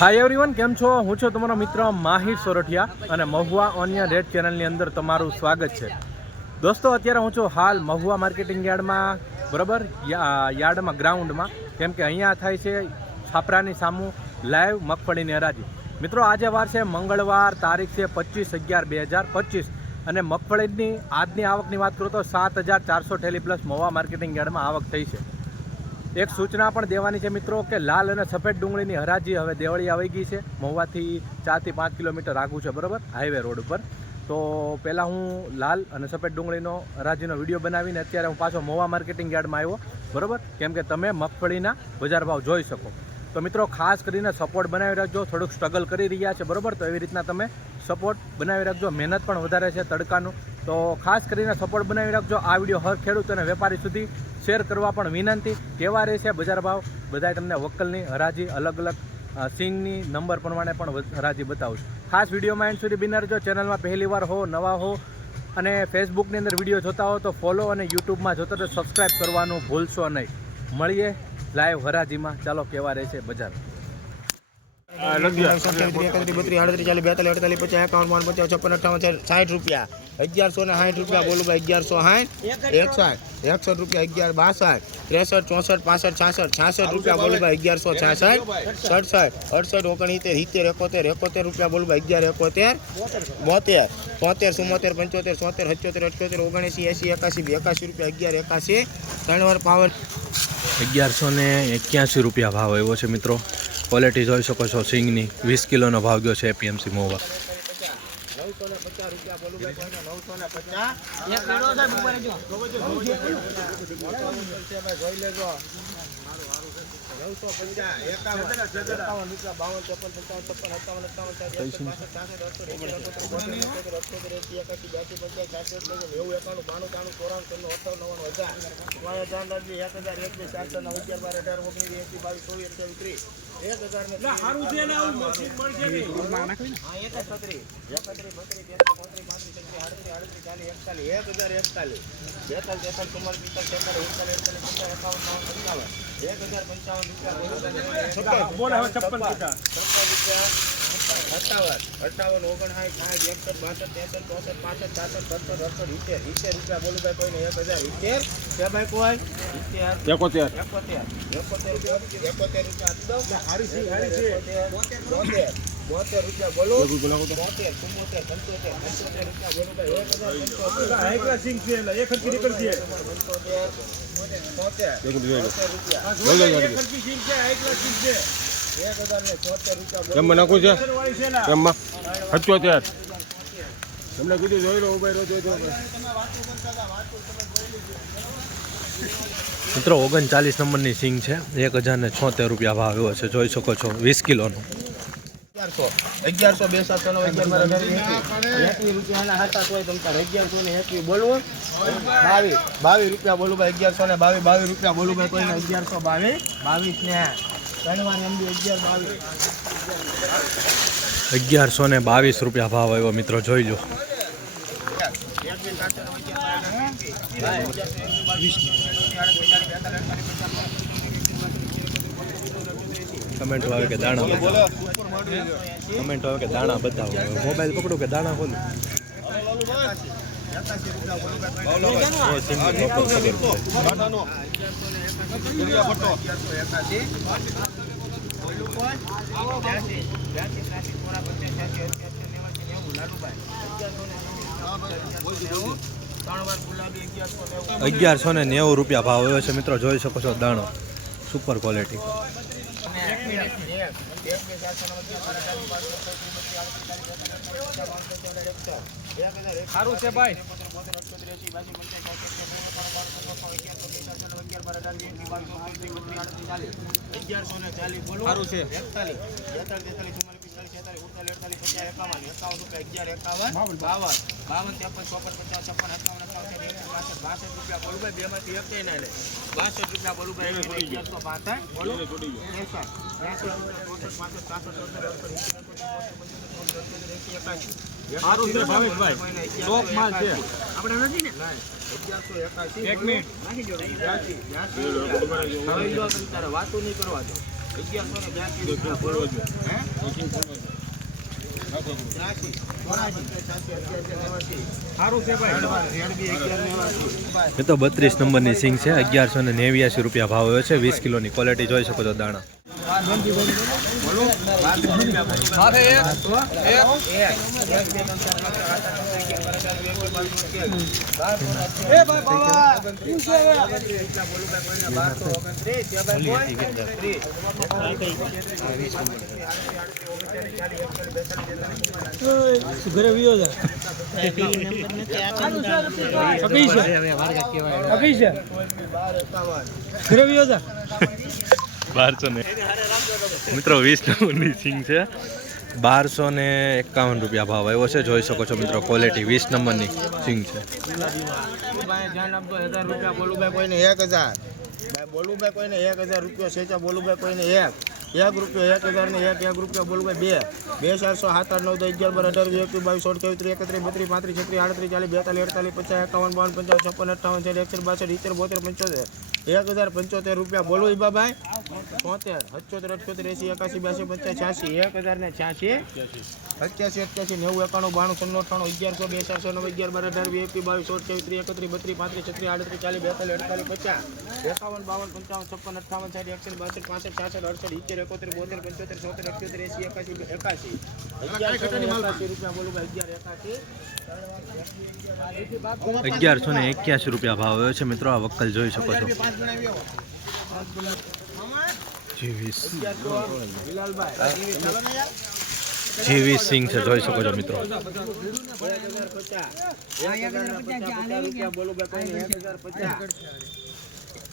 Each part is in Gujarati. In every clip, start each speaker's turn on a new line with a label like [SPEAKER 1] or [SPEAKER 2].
[SPEAKER 1] હાય એવરીવન કેમ છો? હું છું તમારો મિત્ર માહિર સોરઠિયા અને મહુવા ઓનિયન રેડ ચેનલની અંદર તમારું સ્વાગત છે. દોસ્તો, અત્યારે હું છું હાલ મહુવા માર્કેટિંગ યાર્ડમાં, બરાબર? યાર્ડમાં, ગ્રાઉન્ડમાં. કેમ કે અહીંયા થાય છે છાપરાની સામું લાઈવ મગફળીની હરાજી. મિત્રો, આજે વાર છે મંગળવાર, તારીખ છે પચીસ અગિયાર બે હજાર પચીસ. અને મગફળીની આજની આવકની વાત કરું તો સાત હજાર ચારસો ઠેલી પ્લસ મહુવા માર્કેટિંગ યાર્ડમાં આવક થઈ છે. એક સૂચના પણ દેવાની છે મિત્રો કે લાલ અને સફેદ ડુંગળીની હરાજી હવે દેવળી આવી ગઈ છે. મહુવાથી ચારથી પાંચ કિલોમીટર આગું છે, બરાબર? હાઈવે રોડ ઉપર. તો પહેલાં હું લાલ અને સફેદ ડુંગળીનો હરાજીનો વીડિયો બનાવીને અત્યારે હું પાછો મહુવા માર્કેટિંગ યાર્ડમાં આવ્યો, બરાબર? કેમ કે તમે મગફળીના બજાર ભાવ જોઈ શકો. તો મિત્રો, ખાસ કરીને સપોર્ટ બનાવી રાખજો. થોડુંક સ્ટ્રગલ કરી રહ્યા છે, બરાબર? તો એવી રીતના તમે સપોર્ટ બનાવી રાખજો. મહેનત પણ વધારે છે તડકાનું. તો ખાસ કરીને સપોર્ટ બનાવી રાખજો. આ વીડિયો હર ખેડૂત અને વેપારી સુધી શેર કરવા પણ વિનંતી. કેવા રહેશે બજાર ભાવ? બધાય તમને વકલની હરાજી, અલગ અલગ સિંગની નંબર પ્રમાણે પણ હરાજી બતાવું ખાસ વિડીયોમાં એન્ડ સુધી બિના જો ચેનલમાં પહેલી વાર હો, નવા હો અને ફેસબુકની અંદર વીડિયો જોતા હો તો ફોલો અને યુટ્યુબમાં જોતા તો સબસ્ક્રાઈબ કરવાનું ભૂલશો નહીં. મળીએ લાઈવ હરાજીમાં. ચાલો કેવા રહેશે બજાર.
[SPEAKER 2] સાઠ રૂપિયા. અગિયારસો ને સાઠ રૂપિયા બોલું ભાઈ અગિયારસો સાઠ એકસઠ એકસઠ રૂપિયા અગિયાર બાસઠ ત્રેસઠ ચોસઠ પાસઠ છાસઠ છાસઠ રૂપિયા બોલું ભાઈ અગિયારસો છાસઠ સડસઠ અડસઠ ઓગણીતેર સિત્તેર એકોતેર એકોતેર રૂપિયા બોલું ભાઈ અગિયાર એકોતેર બોતેર તોતેર ચુમ્મોતેર પંચોતેર સોતેર સત્યોતેર અઠ્યોતેર ઓગણસી એસી એકાસી એકાસી રૂપિયા અગિયાર એકાસી ત્રણ વાર પાવર.
[SPEAKER 1] અગિયારસો ને એક્યાસી રૂપિયા ભાવ આવ્યો છે મિત્રો. ક્વોલિટી જોઈ શકો છો સિંગની. વીસ કિલોનો ભાવ ગયો છે એપીએમસી મોવા
[SPEAKER 2] જોઈ લેજો નવસો પચાસ એકાવન એકાવન બાવન ચોપન પંચાવન છપ્પન સત્તાવન અઠ્ઠાવન સાઠ પાસઠ બાસઠ છાસઠ અડસઠ એંસી એકાસી બ્યાસી પંચાસી છાસઠ નેવું નેવું ત્રાણું ત્રણું નવ્વાણું હજાર વાય હજાર નવ્વાણું, એક હજાર એકવીસ ચારસો નવ બાર અઢાર ઓગણીસ એંસી બાવીસ ચોવીસ અઠ્યાવીસ એક હજાર ને એક છત્રીસ. એકત્રીસ, બત્રીસ, તેત્રીસ, પાંત્રીસ, ચાલીસ, એકતાલીસ, એક હજાર એકતાલીસ. બેતાલીસ, તેતાલીસ, ચુમ્માલીસ, પિસ્તાલીસ, છેતાલીસ, ઉનતાલીસ, અડતાલીસ, પંચાવન, એકાવન, પંચાવન. એક હજાર પંચાવન રૂપિયા છપ્પન રૂપિયા અઠાવન અઠાવન ઓગણસાઠ સાઠ એકસઠ બાસઠ ત્રેસઠ ચોસઠ રૂપિયા બોલું ભાઈ કોઈને એક હજાર ઇત્તેર કે ભાઈ કોઈ એકોતેર એકોતેર રૂપિયા એકોતેર રૂપિયા બોતેર રૂપિયા બોલો. બોતેર ચુમ્મોતેર પંચોતેર પંચોતેર રૂપિયા પંચોતેર.
[SPEAKER 3] તમને કીધું જોઈ લો ઊભા લો
[SPEAKER 1] મિત્રો ઓગણચાલીસ નંબરની સિંગ છે. એક હજાર ને છોતેર રૂપિયા ભાવ એવો છે. જોઈ શકો છો વીસ કિલોનો.
[SPEAKER 2] અગિયારસો. અગિયારસો બે સાતસો નવ અગિયાર એકવીસ એકવીસ રૂપિયાના હાથા તોય તમ તારે અગિયારસો ને એકવી બોલવું. બાવીસ. બાવીસ રૂપિયા બોલું ભાઈ અગિયારસો ને બાવીસ. બાવીસ રૂપિયા બોલું ભાઈ કોઈને અગિયારસો બાવીસ. બાવીસ ને ત્રણ વાર એમબી અગિયાર બાવીસ.
[SPEAKER 1] અગિયારસો ને બાવીસ રૂપિયા ભાવ આવ્યો મિત્રો જોઈ લો. કમેન્ટો આવે કે દાણા બતાવો કમેન્ટો આવે કે દાણા બતાવો મોબાઈલ પકડું કે દાણા ખોલું અગિયારસો ને નેવું રૂપિયા ભાવ આવ્યો છે મિત્રો. જોઈ શકો છો દાણો. સુપર ક્વોલિટી
[SPEAKER 2] સારું છે ભાઈ. સારું છે. એકતાલીસ બેતાલીસ તેતાલીસ છેતાલીસ ઉડતાલીસ અડતાલીસ પચાસ એકાવન એકાવન રૂપિયા અગિયાર એકાવન બાવન બાવન ત્રેપન ચોપન પચાસ છપ્પન એકસો બાસઠ રૂપિયા બોલું. ભાઈ બે માંથી એક ના? લે બાસઠ રૂપિયા બોલું ભાઈ અગિયારસો બોલો ત્રેસઠ ત્રેસઠ ચોસઠ પાસઠ સાસઠ સત્તર અડસઠ એંસી એકોતેર એકાસી વાતું નહીં કરવા દો. અગિયારસો ને બ્યાસી રૂપિયા બોલો. હે?
[SPEAKER 1] એ તો બત્રીસ નંબરની સિંગ છે, અગિયારસો ને નેવ્યાસી રૂપિયા ભાવ આવ્યો છે, વીસ કિલોની ક્વોલિટી જોઈ શકો છો દાણા.
[SPEAKER 4] જા અભી છે. ઘરે વિયો
[SPEAKER 1] બારસો ને. મિત્રો વીસ નંબરની સિંગ છે. બારસો ને એકાવન રૂપિયા ભાવ આવ્યો છે. જોઈ શકો છો મિત્રો ક્વોલિટી વીસ નંબરની સિંગ છે.
[SPEAKER 2] એક હજાર ભાઈ બોલુભાઈ કોઈને એક હજાર રૂપિયા સેચા બોલુભાઈ કોઈને એક એક રૂપિયો એક હજાર ને એક એક રૂપિયો બોલુભાઈ બે બે ચારસો આઠ નવ દસ અગિયાર બાર અઢાર વીસ એકવીસ બાવીસ સોળ ત્રેવીસ એકત્રીસ બત્રીસ પાંત્રીસ છત્રીસ આડત્રીસ ચાલીસ બેતાલીસ અડતાલીસ પચાસ એકાવન બાવન પંચાવન છપ્પન અઠ્ઠાવન છે એકસઠ બાસઠ ઇત્તેર પંચોતેર એક હજાર પંચોતેર રૂપિયા બોલો ઈબાભાઈ તોતેર અઠ્યોતેર અઠ્યોતેર એસી એકાસી બ્યાસી પચાસ છ્યાસી એક હજાર ને છ્યાસી અઠ્યાસી અઠ્યાસી નેવું એકાણું બાણું છન્નું અગિયારસો બે ચારસો નવ અગિયાર બાર અઢાર એકવીસ બાવીસ સોળ ત્રીસ એકત્રીસ બત્રીસ પાંત્રીસ છત્રીસ આડત્રીસ ચાલીસ બેતાલીસ અડતાલીસ પચાસ એકાવન બાવન પંચાવન છપ્પન અઠ્ઠાવન સાઠ એકસઠ બાસઠ પાસઠ છાસઠ અડસઠ ઇત્તેર એકોતેર બોતેર પંચોતેર ચોતેર અઠ્યોતેર એસી એકાસી એકાસી ને એકાસી રૂપિયા બોલું અગિયાર એકાસી
[SPEAKER 1] અગિયારસો ને એક્યાસી રૂપિયા ભાવ આવ્યો છે મિત્રો આ વક્કલ જોઈ શકો છો.
[SPEAKER 2] પાંચ
[SPEAKER 1] સિંહ. છે જોઈ શકો છો મિત્રો.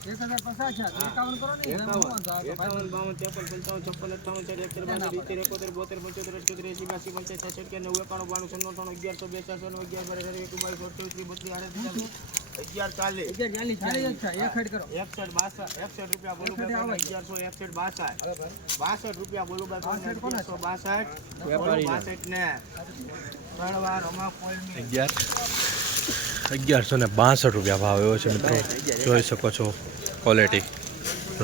[SPEAKER 2] એક હજાર પચાસ પચાસ રૂપિયા બોલું ભાઈ. કોઈને એક હજાર પચાસ એકાવન એકાવન બાવન ત્રેપન પંચાવન છપ્પન અઠ્ઠાવન ચાર એકસઠ બાસઠ ઇત્તેર એકોતેર બોતેર પંચોતેર અઠ્યોતેર એસી બ્યાસી પંચાસ છાસઠ કે નવ એકાણું બાણું છન્નું અગિયારસો બે ચારસો નવ અગિયાર બાર એકવીસ બાવીસ અઠ્યાવીસ બત્રીસ આડત્રીસ અગિયાર ચાલીસ એકસઠ બાસઠ એકસઠ રૂપિયા બોલું અગિયારસો એકસઠ બાસઠ બાસઠ રૂપિયા બોલું બાસઠ બોલું બાસઠ. ને ત્રણ વાર અમા કોઈ
[SPEAKER 1] અગિયાર. અગિયારસો ને બાસઠ રૂપિયા ભાવ આવ્યો છે મિત્રો. જોઈ શકો છો ક્વોલિટી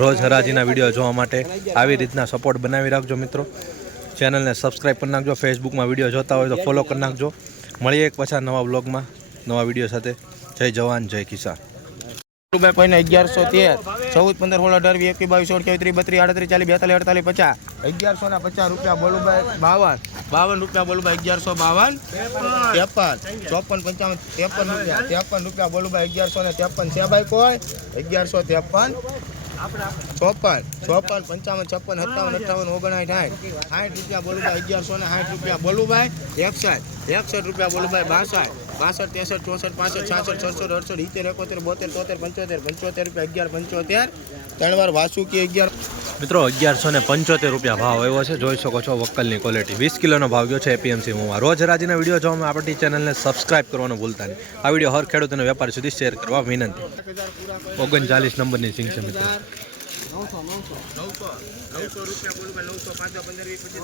[SPEAKER 1] રોજ હરાજીના વીડિયો જોવા માટે આવી રીતના સપોર્ટ બનાવી રાખજો મિત્રો. ચેનલને સબસ્ક્રાઈબ કરી નાખજો. ફેસબુકમાં વીડિયો જોતા હોય તો ફોલો કરી નાખજો. મળીએ એક પાછા નવા બ્લોગમાં નવા વીડિયો સાથે. જય જવાન, જય કિસાન.
[SPEAKER 2] રૂપિયા કોઈને અગિયારસો તેર ચૌદ, પંદર, સોળ, અઢાર, વીસ, એકવીસ, બાવીસ ત્રીસ, બત્રીસ, આડત્રીસ, ચાલીસ, બેતાલીસ, અડતાલીસ, પચાસ. અગિયારસો ના પચાસ રૂપિયા બોલુભાઈ બાવન. બાવન રૂપિયા બોલુભાઈ અગિયારસો બાવન. ત્રેપન. ચોપન, પંચાવન, ત્રેપન રૂપિયા. ત્રેપન રૂપિયા બોલુભાઈ અગિયારસો ને ત્રેપન છે ભાઈ કોઈ. અગિયારસો ત્રેપન. ચોપન. ચોપન, પંચાવન, છપ્પન, સત્તાવન, અઠ્ઠાવન ઓગણાઠ સાઠ. સાઠ રૂપિયા બોલુભાઈ અગિયારસો ને સાઠ રૂપિયા બોલુભાઈ એકસઠ. એકસઠ રૂપિયા બોલુભાઈ બાસઠ. બાસઠ ત્રેસઠ ચોસઠ પાસઠ છાસઠ છસો અડસઠ ઇતેર એકોતેર બોતેર તોતેર પંચોતેર પંચોતેર રૂપિયા અગિયાર પંચોતેર. ત્રણ વાર વાસુકી અગિયાર.
[SPEAKER 1] મિત્રો અગિયારસો ને પંચોતેર રૂપિયા ભાવ આવ્યો છે. જોઈ શકો છો વક્કલની ક્વોલિટી વીસ કિલોનો ભાવ ગયો છે એપીએમસી મોમાં. રોજ રાજીના વીડિયો જોવામાં આપણી ચેનલને સબસ્ક્રાઇબ કરવાનું ભૂલતા નહીં. આ વીડિયો હર ખેડૂત અને વેપારી સુધી શેર કરવા વિનંતી. ઓગણચાલીસ નંબરની સિંગ છે મિત્રો.
[SPEAKER 2] નવસો નવસો નવસો રૂપિયા નવસો પાંચ પંદર વીસ પચીસ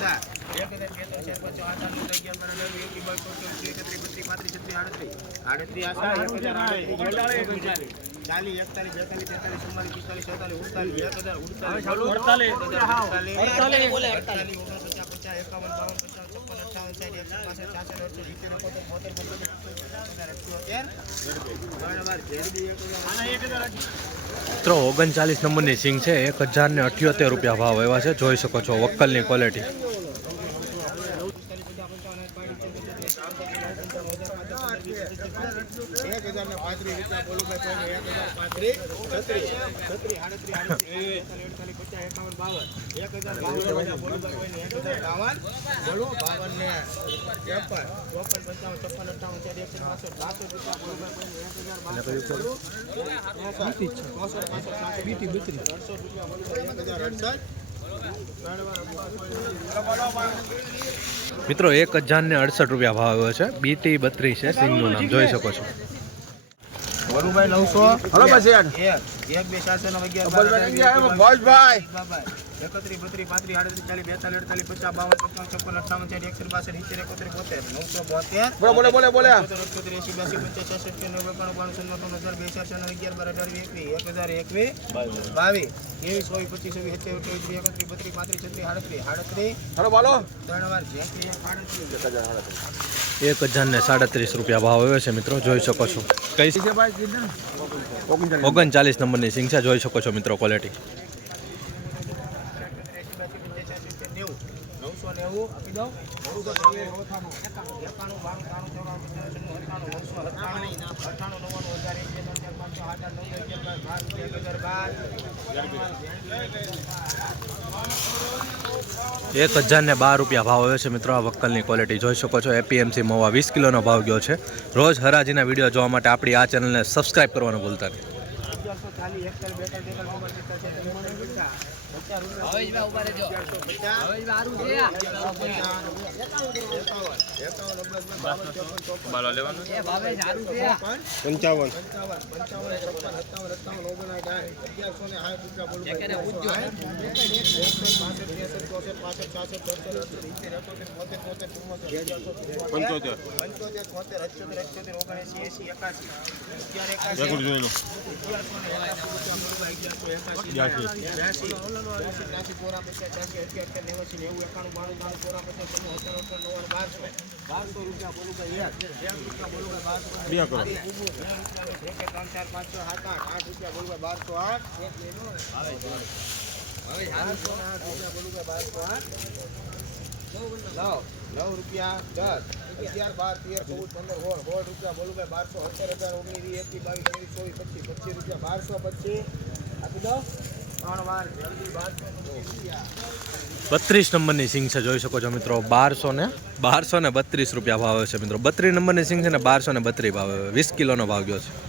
[SPEAKER 2] હજાર એક હજાર બે ત્રણ ચાર પાંચ આઠ આઠ અગિયાર બાર અઢાર બાવીસ ચોવીસ ચોવીસ એકત્રીસ બત્રીસ પાંત્રીસ છત્રીસ આડત્રીસ. આડત્રીસ આશા એક હજાર આડત્રીસ ચાલીસ એકતાલીસ બેતાલીસ તેતાલીસ ચુમ્માલીસ પિસ્તાલીસ છેતાલીસ ઉડતાલીસ એક હજાર ઉડતાલીસ અડતાલીસ અડતાલીસ ઓગણપચાસ પચાસ એકાવન બાવન પચાસ છપ્પન અઠ્ઠાવન સાઠ એકસઠ પાસઠ છાસઠ અડસઠ સિત્તેર એકોતેર બોતેર પંચોતેર અઠ્યોતેર ત્રણ વાર ઘેરડી એક હજાર.
[SPEAKER 1] મિત્રો, ઓગણચાલીસ નંબરની સિંગ છે. એક હજાર ને અઠ્યોતેર રૂપિયા ભાવ એવા છે. જોઈ શકો છો વક્કલની ક્વોલિટી
[SPEAKER 2] એક હજાર ને પાંત્રીસ રૂપિયા બોલું ભાઈ એક હજાર પાંત્રીસ છત્રીસ. છત્રીસ આડત્રીસ. આડત્રીસ અડતાલીસ પચાસ એકાવન બાવન. એક હજાર બાવન રૂપિયા ભાઈ. એક હજાર બાવન. બોલો બાવન ને ત્રેપન. ચોપન પંચાવન છપ્પન અઠ્ઠાવન ચાર એકસઠ બાસઠ બાસઠ રૂપિયા બોલું ભાઈ એક હજાર બાસઠ ચોસઠ. ચોસઠ પાસઠ સાસઠ. બીટી બીટી રૂપિયા બોલું એક હજાર અડસઠ.
[SPEAKER 1] મિત્રો એક હજાર ને અડસઠ રૂપિયા ભાવ આવ્યો છે. બીટી બત્રીસ છે સિંગનું નામ. જોઈ શકો છો.
[SPEAKER 2] વરુભાઈ નવસો.
[SPEAKER 3] હલો છે યાર.
[SPEAKER 2] એક બે ચારસો ને અગિયાર
[SPEAKER 3] અબ્બાસભાઈ
[SPEAKER 2] એકત્રીસ બત્રીસ પાંત્રીસ આડત્રીસ ચાલીસ બેતાલીસ અડતાલીસ પચાસ બાવન પચાસ છપ્પન અઠાવન સાઠ એકસઠ બાસઠ સિત્તેર એકોતેર બોતેર નવસો બોતેર
[SPEAKER 3] બોલે બોલે બોલે
[SPEAKER 2] અઠ્યોતેર, અઠ્યોતેર, બ્યાસી, પચાસ છસઠ સિત્તેર, નેવું, એકાણું, બાણું, ત્રણસો, ત્રણ હજાર, બે ચાર ચાર અગિયાર, બાર, અઢાર, એકવી એકવીસ, એક હજાર એકવીસ, બાવીસ, ત્રેવીસ, ચોવીસ, પચીસ, છવ્વીસ, સત્યાવીસ, અઠ્યાવીસ, ત્રીસ, એકત્રીસ, બત્રીસ, પાંત્રીસ, છત્રીસ, આડત્રીસ, આડત્રીસ,
[SPEAKER 3] હલો બોલો
[SPEAKER 2] ત્રણ વાર જેત્રીસ એક
[SPEAKER 5] હજાર ને સાડત્રીસ રૂપિયા ભાવ આવ્યો છે મિત્રો જોઈ શકો છો કઈ ઓગણચાલીસ નંબરની સિંગસા જોઈ શકો છો મિત્રો ક્વોલિટી
[SPEAKER 2] નવસો એક હજાર બાર
[SPEAKER 5] ને બાર રૂપિયા ભાવ આવ્યો છે મિત્રો આ વક્કલની ક્વોલિટી જોઈ શકો છો એપીએમસી મોવા વીસ કિલોનો ભાવ ગયો છે. રોજ હરાજીના વીડિયો જોવા માટે આપણી આ ચેનલને સબસ્ક્રાઈબ કરવાનું ભૂલતા નહીં.
[SPEAKER 2] ઓગણસાઠ સાઠ અગિયારસો ને સાઠ રૂપિયા બોલું સડસઠ અડસઠ સિત્તેર એકોતેર બોતેર બોતેર
[SPEAKER 3] પંચોતેર
[SPEAKER 2] પંચોતેર છોતેર અઠ્યોતેર એંસી એકાસી અગિયાર એકાસી
[SPEAKER 3] રેકોર્ડ જોઈ લો.
[SPEAKER 2] અગિયારસો ને એકાસી. અગિયારસો એકાસી.
[SPEAKER 3] બ્યાસી.
[SPEAKER 2] બ્યાસી બ્યાસી ત્રાસી ચોરા પચાસ ચારસી અઠ્યાસી અઠ્યાસી નેવાસી નેવું એકાણું બાણું ત્રાણું ચોરા પચાસ છન્નું સત્તર અઠાર નવ્વાણું બારસો બારસો રૂપિયા બોલું ભાઈ એક એક રૂપિયા બોલું ભાઈ બારસો
[SPEAKER 3] બે કરો
[SPEAKER 2] ત્રણ ચાર પાંચ છ સાત આઠ આઠ રૂપિયા બોલું ભાઈ બારસો આઠ એક લેનો ને. બારસો ને આઠ રૂપિયા બોલું ભાઈ બારસો આઠ નવ નવ રૂપિયા દસ અગિયાર બાર તેર ચૌદ પંદર સોળ સોળ રૂપિયા બોલું ભાઈ બારસો સત્તર હજાર ઓગણીસ વીસ એકવીસ બાવીસ ત્રેવીસ ચોવીસ પચીસ પચીસ રૂપિયા બારસો પચીસ આપી દો
[SPEAKER 5] બત્રીસ નંબરની સિંગ છે, જોઈ શકો છો મિત્રો, બારસો ને. બારસો ને બત્રીસ રૂપિયા ભાવે છે મિત્રો. બત્રીસ નંબરની સિંગ છે ને બારસો ને બત્રીસ ભાવે. વીસ કિલોનો ભાવ ગયો છે.